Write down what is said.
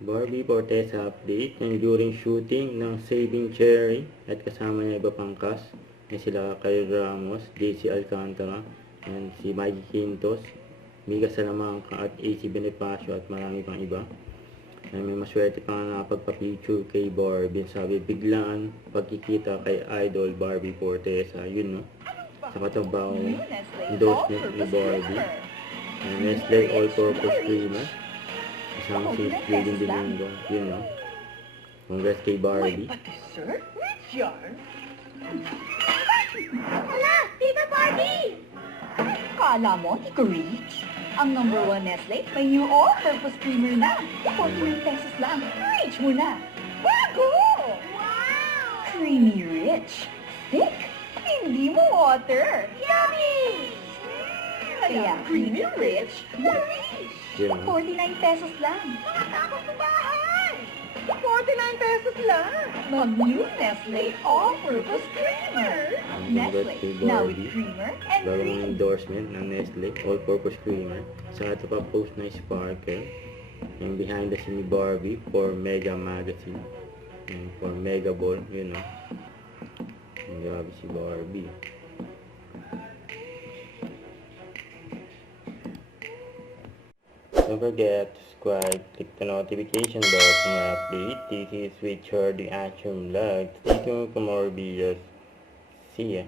Barbie Fortesa update and during shooting ng Saving Cherry at kasama niya iba pang cast na sila Kyle Ramos, JC Alcantara, and si Mikey Quintos, Mika Salamanca at AC Bonifacio at marami pang iba. Ay may maswerte pa nga nakapagpa-picture kay Barbie. Sabi, biglaan pagkikita kay Idol Barbie Fortesa. Yun no, sa katabaw endorsement ni Barbie. Nestle All-Purpose Creamer. Kasama si Trading Domingo. Yun no. Congrats kay Barbie. Pati sir, rich yarn. Hala! Tita Barbie! Kala mo, di ko rich? Ang number 1 Nestle, may new all-purpose creamer na. 49 pesos lang. Rich mo na. Bago! Wow! Creamy rich. Thick. Hindi mo water. Yummy! Kaya creamy rich, rich. Yun no. 49 pesos lang. Nakatapos sa bahay! 49 pesos lang. Mag-new Nestle all-purpose creamer. Nestle, now with creamer and Bagong cream. endorsement ng Nestle All-Purpose Creamer. Saka ito pa post na Sparkle. Yung behind the scene ni Barbie for Mega Magazine. Yung for Mega Ball. Yun o. Yung grabe si Barbie. Don't forget to subscribe, click the notification bell for more updates. This is Richard the Action Vlog. Stay tuned for more videos. See ya.